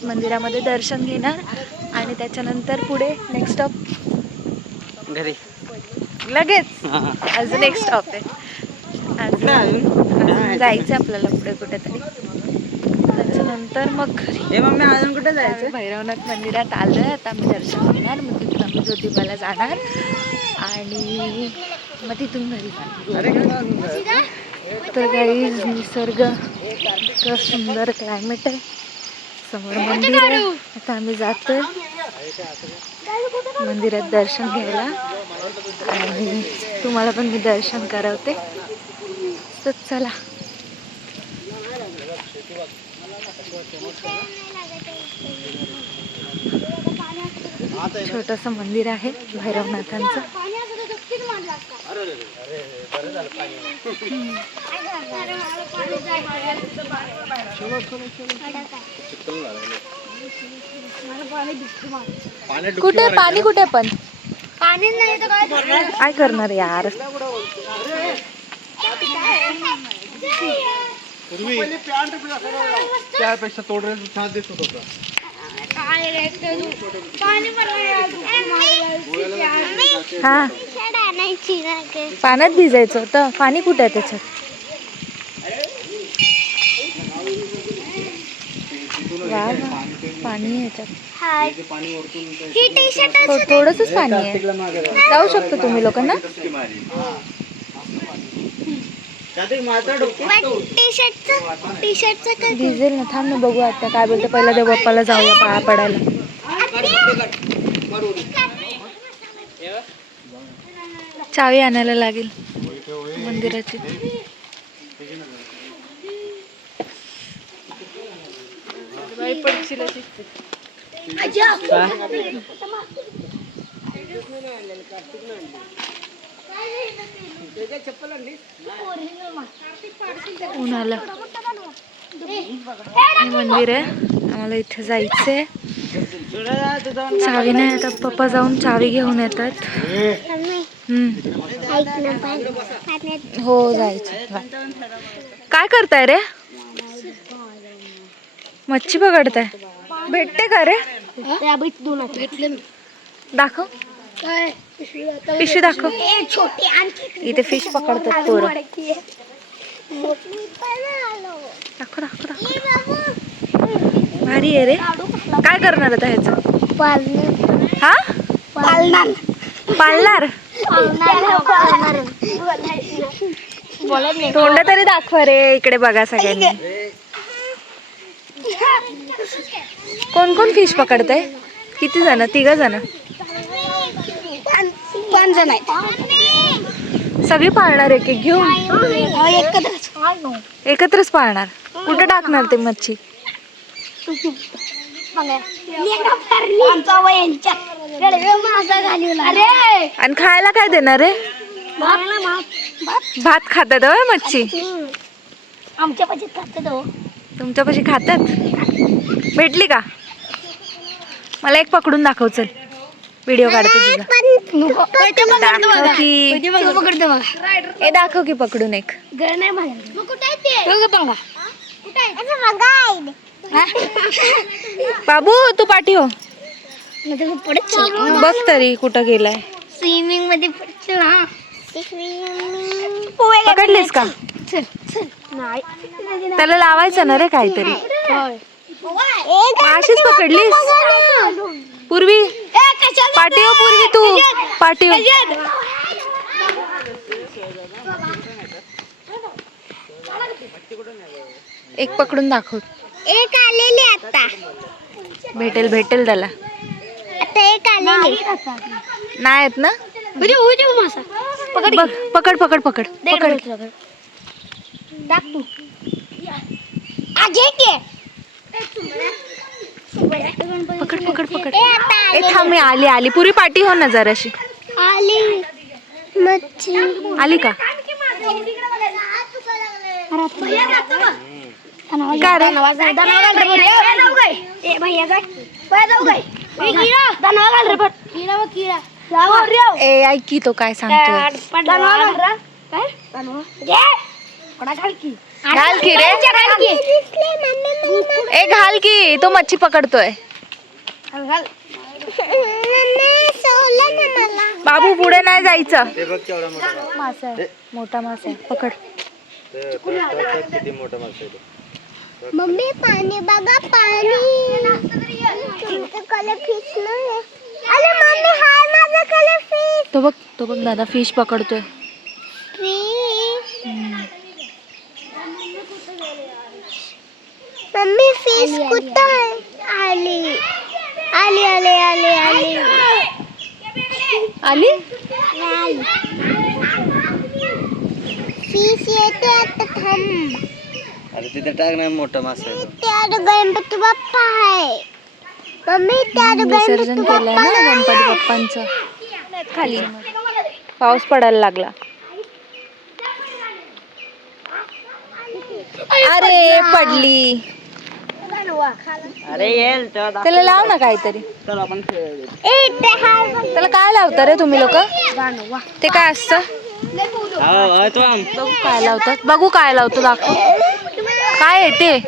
भैरवनाथ मंदिरामध्ये दर्शन घेणार आणि त्याच्यानंतर पुढे नेक्स्ट स्टॉप घरी लगेच. अजून एक स्टॉप आहे, अजून जायचं आपल्याला पुढे कुठेतरी. त्याच्यानंतर मग घरी. अजून कुठे जायचं? भैरवनाथ मंदिरात आलोय आता, आम्ही दर्शन घेणार, मग तिथून आम्ही ज्योतिबाला जाणार आणि मग तिथून घरी जाणार. तर काही निसर्ग इतकं सुंदर क्लायमेट आहे, समोर मंदिर आहे. आता आम्ही जातोय मंदिरात दर्शन घ्यायला आणि तुम्हाला पण मी दर्शन करवते. तर चला. छोटस मंदिर आहे भैरवनाथांचं. कुठे पाणी, कुठे पण पाणी नाही तर काय करणार यार. त्यापेक्षा तोडण्याचं छान दिसत होतं. हा, पाण्यात भिजायचं होतं. पाणी कुठे आहे त्याच्यात? वा वा, पाणी आहे याच्यात. थोडंसंच पाणी आहे. जाऊ शकतो तुम्ही लोकांना. भिजेल ना, थांब ना बघू आता काय बोलते. पहिला देव बाप्पाला जाऊया पाया पडायला. चावी आणायला लागेल मंदिराची. उन्हाला हे मंदिर आहे, आम्हाला इथे जायचंय. चावी नाही, आता पप्पा जाऊन चावी घेऊन येतात. हो जायचं. काय करताय रे? मच्छी पकडताय? भेटते का रे? दाखव, पिशवी दाखव. इथे फिश पकडतात पोरं. दाखव दाखव दाखव. भारी आहे रे. काय करणार आता ह्याचं? हा, पाळणार. तोंड तरी दाखवा रे. इकडे बघा सगळ्यांनी. कोण कोण फिश पकडताय? किती जण? 3 जण? 5 जण आहेत. सगळी पाळणार एक एक घेऊन? एकत्रच पाळणार. कुठं टाकणार ते मच्छी? आणि खायला काय देणार रे? भात खातात होय मच्छी? आमच्या पाशी खातात. तुमच्यापाशी खातात? भेटली का? मला एक पकडून दाखव. चल, व्हिडिओ काढते तुझा. दाखव की. हे दाखव की पकडून एक. बाबू तू पाठी हो. बघ तरी कुठं गेलाय. स्विमिंग मध्ये पकडलीस का? त्याला लावायचं ना रे काहीतरी. अशीच पकडलीस? पूर्वी पाठी हो. पूर्वी तू पाठी हो. एक पकडून दाखव. एक आलेली आता. भेटेल भेटेल त्याला. आता एक आलेली नाही येत ना? पकड पकड पकड पकड पकड. टाक तू. आगे के. पकड पकड पकड. ए थांब, मी आली आली. पुरी पाठी हो ना जराशी. आली मच्छी आली का? का रे? ए ऐक की तो काय सांगतोय. घाल की रे, ए घाल की, तो मच्छी पकडतोय. बाबू पुढे नाही जायचं. ते बघ केवढा मोठा मासा. मासा आहे, मोठा मासा आहे, पकड. किती मोठा मासा आहे तो. मम्मी पाणी बघा पाणी तुमचं कलर फिश नाही अरे मम्मी हाय माझा कलर फिश तो बघ दादा फिश पकडतोय. फिश मम्मी फिश कुठं आहे आली आली आली आली आली आली. फिश येते आता थांब अरे तिथे टाक ना, मोठा मासा आहे तो. त्यात गणपती बाप्पा आहे मम्मी त्यात विसर्जन केलंय ना गणपती बाप्पांचं खाली. पाऊस पडायला लागला. अरे पडली. अरे येईल तेव्हा त्याला लाव ना काहीतरी. तर आपण त्याला काय लावता रे तुम्ही लोक? ते काय असतं? बघू काय लावतात, बघू काय लावतो, दाखव काय आहे ते.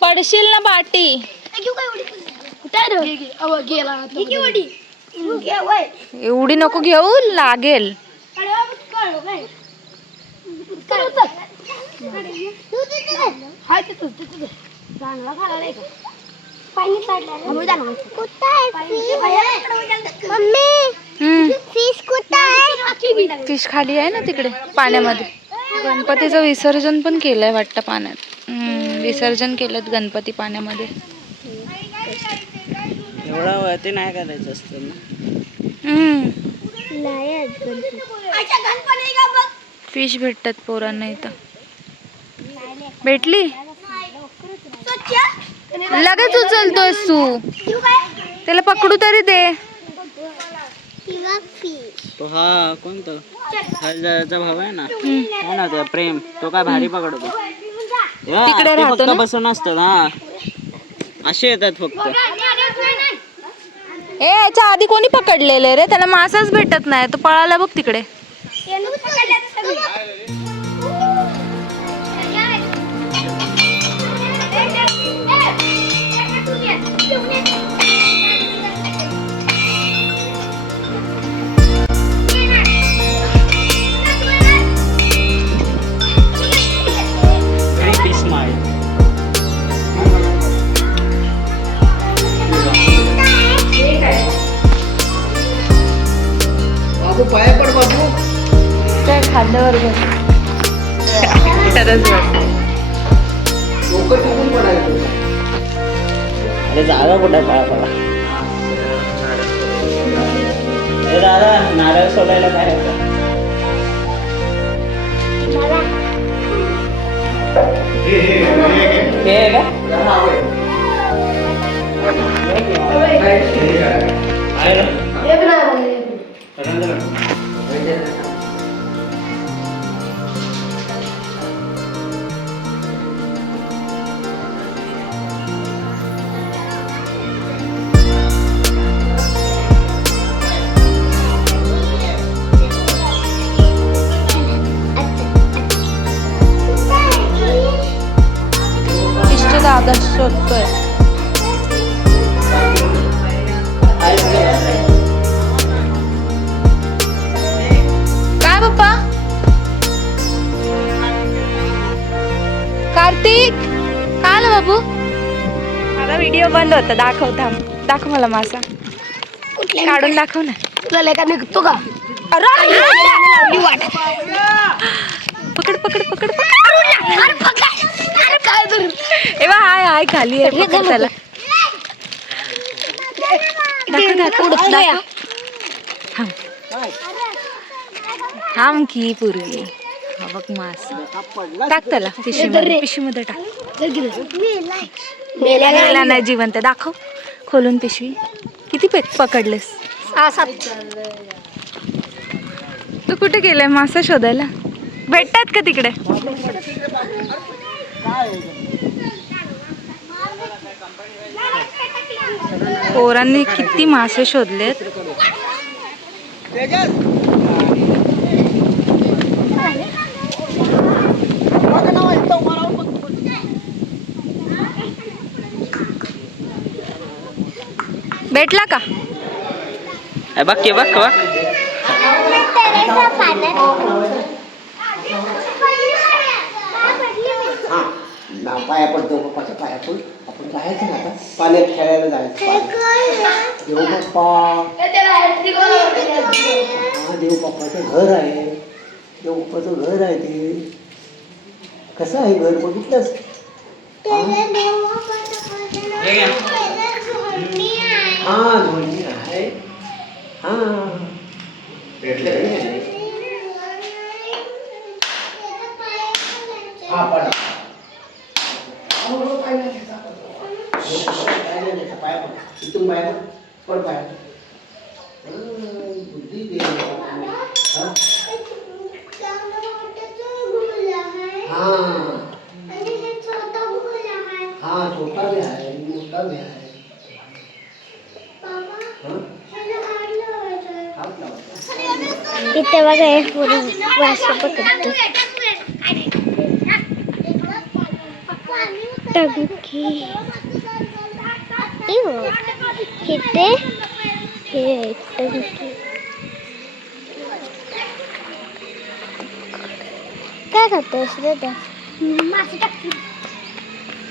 पडशील ना बाटी. एवढी नको घेऊ, लागेल. फिश खाली आहे ना तिकडे पाण्यामध्ये. गणपतीचं विसर्जन पण केलंय वाटतं पाण्यात. विसर्जन केलं गणपती पाण्यामध्ये. एवढा वरती नाही करायचं असतं ना. फिश भेटतात पोरांना इथं. भेटली? लगेच उचलतोस तू, त्याला पकडू तरी दे. तो हा कोणता हरचा भाऊ आहे ना, हो ना तो प्रेम, तो काय भारी पकडतो. तिकडे ते राहतो फक्त ना? बसून असतात. हा असे येतात फक्त. ए याच्या आधी कोणी पकडलेले रे? त्याला मासाच भेटत नाही, तो पळाला बघ तिकडे. Very smile. बाबू पाया पड बाबू. त्या खांद्यावर बस. खरंच बस. डोकं टिकून पडायचं. अरे जागा कुठे पाया पडा. ए दादा, नारळ सोलायला काय होतं? हे आहे का? आहे ना? इष्ट दादा शोधतोय. काय पप्पा? कार्तिक काय आलं बाबू? माझा व्हिडिओ बंद होता. दाखव मला मासा काढून दाखव ना. पकड पकड पकड ए बा, हाय हाय खाली आहे. पकड त्याला. दाखव. थांब की पूर्वी. हा बघ मासा. टाक त्याला पिशवीमध्ये टाक. मेला नाही, जिवंत. दाखव खोलून पिशवी. किती पकडलेस? तू कुठे गेलाय मासा शोधायला? भेटतात का तिकडे? पोरांनी किती मासे शोधलेत. भेटला का? बघ की बघ बघ. पाया पडतो पप्पाच्या पाया पड. आपण जायचं ना आता पाण्यात खेळायला जायचं. देव पप्पा, हा देव पप्पाचं घर आहे. देव पप्पाचं घर आहे ते. कसं आहे घर बघितलंस? हा धोनी आहे. हा हा पडा. पाया पड. इथून पाया पड. पाया बुद्धी दे. हा छोटा भी आहे मोठा भी आहे. इथे बघा हे पूर्ण वासू पकडतो. टंकी इथे हे टंकी काय करतोस रे?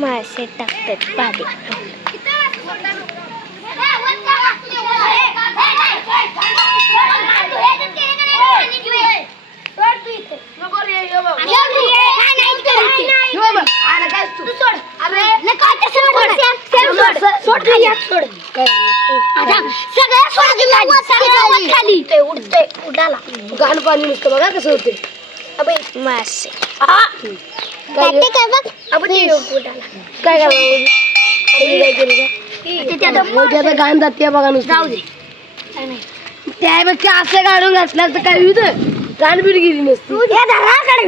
मासे टाकतात पाणी. गाण पाणी नुसतं बघा कसं होते. मासे काय गाण जाते बघा नुसतं. त्यापेक्षा असं गाडून घातलं तर काय होईल? गाण बीड गेली नसती.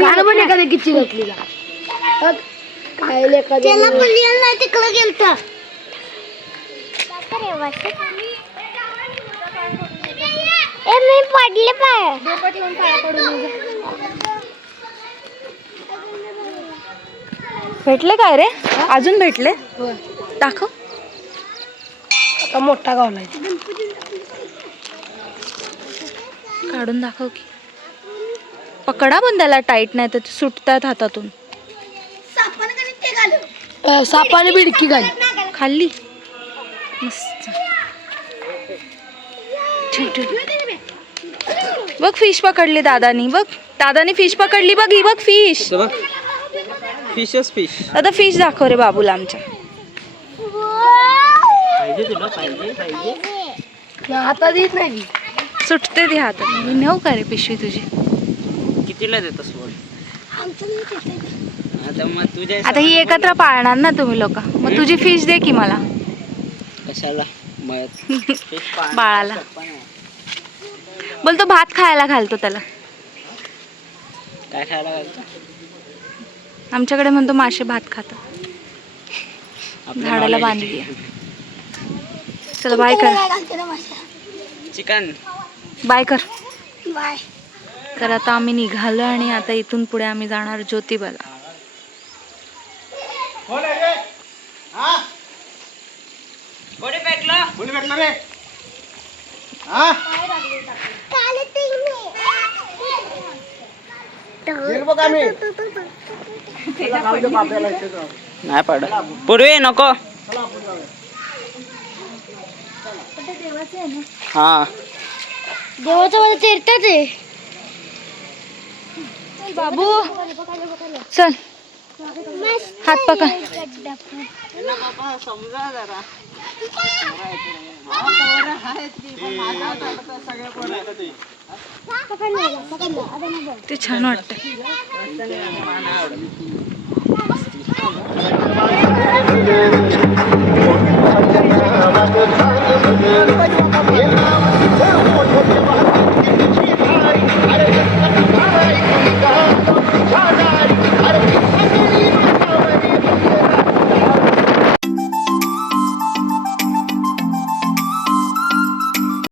गाण पण एखाद्या किच्ची घातली काय तिकडं गेलत. मी पडले पाय. भेटले काय रे? अजून भेटले? दाखव. आता मोठा गावला काढून दाखव की. पकडा पण त्याला टाईट, नाही तर ते सुटतात हातातून. सापाने बिडकी घाली खाल्ली मस्त. ठीक ठीक. बघ फिश पकडली दादानी. बघ दादानी फिश पकडली. बघ ही बघ फिश. बघ फिशच फिश. आता फिश दाखव रे बाबूला आमच्या. पाहिजे तुला? पाहिजे पाहिजे. हातात येत नाही. सुटते ती हातात. मी नेऊ का रे पिशवी तुझी? कितीला देतोस बोल? आता मग तुझ्या आता ही एकत्र पाळणार ना तुम्ही लोक, मग तुझी फिश दे की मला. कशाला? बाळाला बोलतो भात खायला घालतो त्याला. काय खायला घालतो? आमच्याकडे म्हणतो मासे भात खातात. झाडाला बांधली. चला बाय कर. चिकन बाय कर. बाय. तर आता आम्ही निघालो आणि आता इथून पुढे आम्ही जाणार ज्योतिबाला. भेटला रे. हा नाही पड. पूर्वी नको. हा देवाचं मला तीर्थच आहे. बाबू चल हात पकड. समजा जरा. ते छान वाटतं.